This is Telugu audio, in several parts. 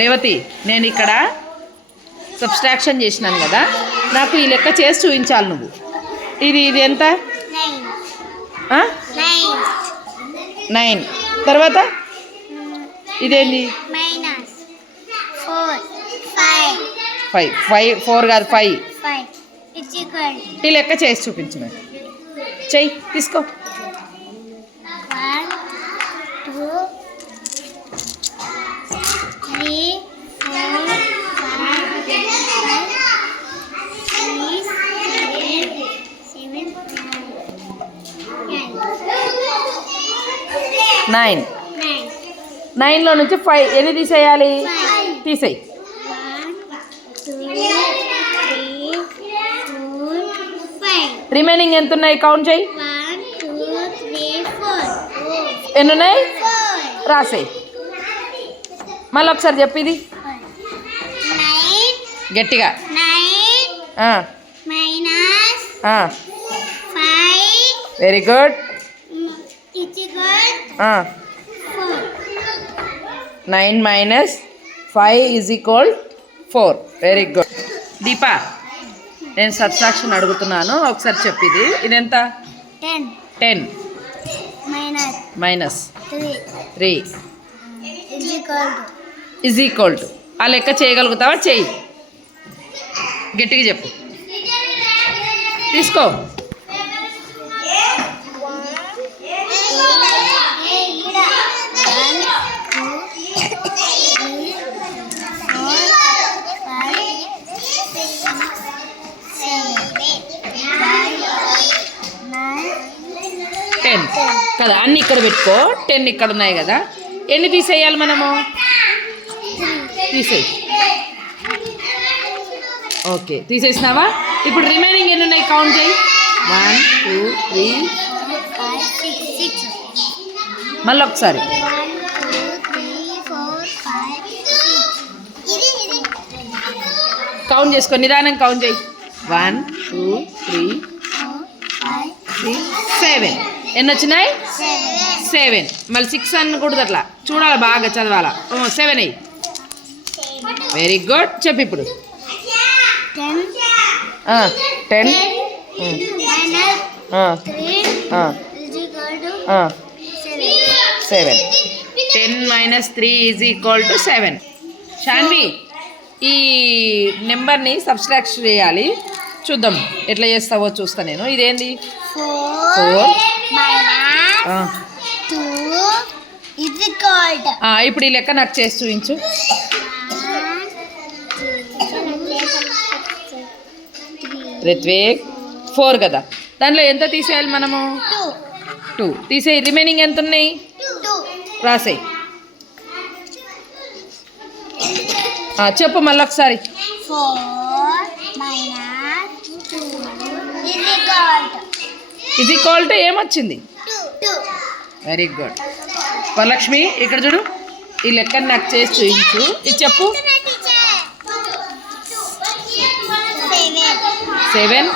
రేవతి, నేను ఇక్కడ సబ్స్ట్రాక్షన్ చేసినాను కదా, నాకు ఈ లెక్క చేసి చూపించాలి నువ్వు. ఇది ఎంత? 9. తర్వాత ఇదేంటి? 4 కాదు 5. ఈ లెక్క చేసి చూపించు. నాకు చెయ్యి తీసుకో. 1 2 3 4 5 6 7 9. 9లో నుంచి 5 ఎన్ని తీసేయాలి? తీసేయి. 1 2 3 4 5. రిమైనింగ్ ఎంత ఉన్నాయి? కౌంట్ చేయి. 1 2 3 4. ఎన్ని ఉన్నాయి? 4. రాసేయి. మళ్ళీ ఒకసారి చెప్పు. ఇది 9 గట్టిగా. 9 minus 5. Very good. It's equal 4. 9 minus 5 is equal 4. Very good. Deepa, నేను సబ్స్ట్రాక్షన్ అడుగుతున్నాను, ఒకసారి చెప్పు. ఇదెంత? 10 minus 3 is equal to. ఆ లెక్క చేయగలుగుతావా? చెయ్యి. గట్టిగా చెప్పు. తీసుకో. కదా, అన్నీ ఇక్కడ పెట్టుకో. 10 ఇక్కడ ఉన్నాయి కదా, ఎన్ని తీసేయాలి మనము? తీసేయి. ఓకే, తీసేసినావా? ఇప్పుడు రిమైనింగ్ ఎన్ని ఉన్నాయి? కౌంట్ చేయి. 1 2 3 మళ్ళీ ఒకసారి. కౌంట్ చేసుకో, నిదానం కౌంట్ చేయి. 1 2 3 4 5 6 7. ఎన్ని వచ్చినాయి? 7. మళ్ళీ 6 అనకూడదు, అట్లా చూడాలి, బాగా చదవాలా. 7 అయ్యి. Very good. చెప్పు ఇప్పుడు. 10 7. 10 minus 3 is equal to 7. Shanvi, ఈ నెంబర్ని సబ్స్ట్రాక్షన్ చేయాలి. చూద్దాం ఎట్లా చేస్తావో చూస్తా నేను. ఇదేంది? 4 ఇప్పుడు ఈ లెక్క నాకు చేసి చూపించు. రిత్విక్, 4 కదా, దాంట్లో ఎంత తీసేయాలి మనము? 2 తీసేయి. రిమైనింగ్ ఎంత ఉన్నాయి? రాసేయి. చెప్పు మళ్ళీ ఒకసారి. 4 minus 2 is equal to ఏమొచ్చింది? 2. Very good. వరలక్ష్మి, ఇక్కడ చూడు. ఈ లెక్కను నాకు చేసి చూపించు. ఇది చెప్పు. 7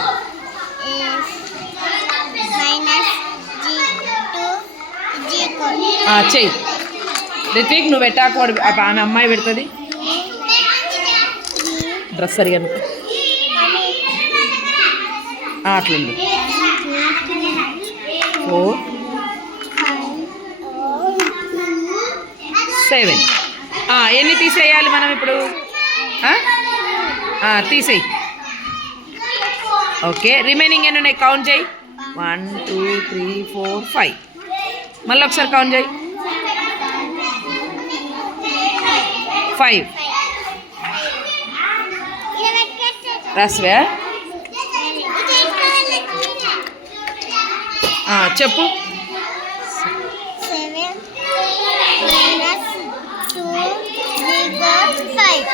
చెయ్యి. రిత్విక్, నువ్వు పెట్టాకూడదు, ఆమె అమ్మాయి పెడుతుంది. డ్రెస్ సరిగా అట్లుంది. 4 7. ఎన్ని తీసేయాలి మనం ఇప్పుడు? తీసేయి. ఓకే, రిమైనింగ్ ఎన్ని ఉన్నాయి? కౌంట్ చేయి. 1 2 3 4 5. మళ్ళీ ఒకసారి కౌంట్ చేయి. 5. రాసివా? చెప్పు. 7 minus 2 5.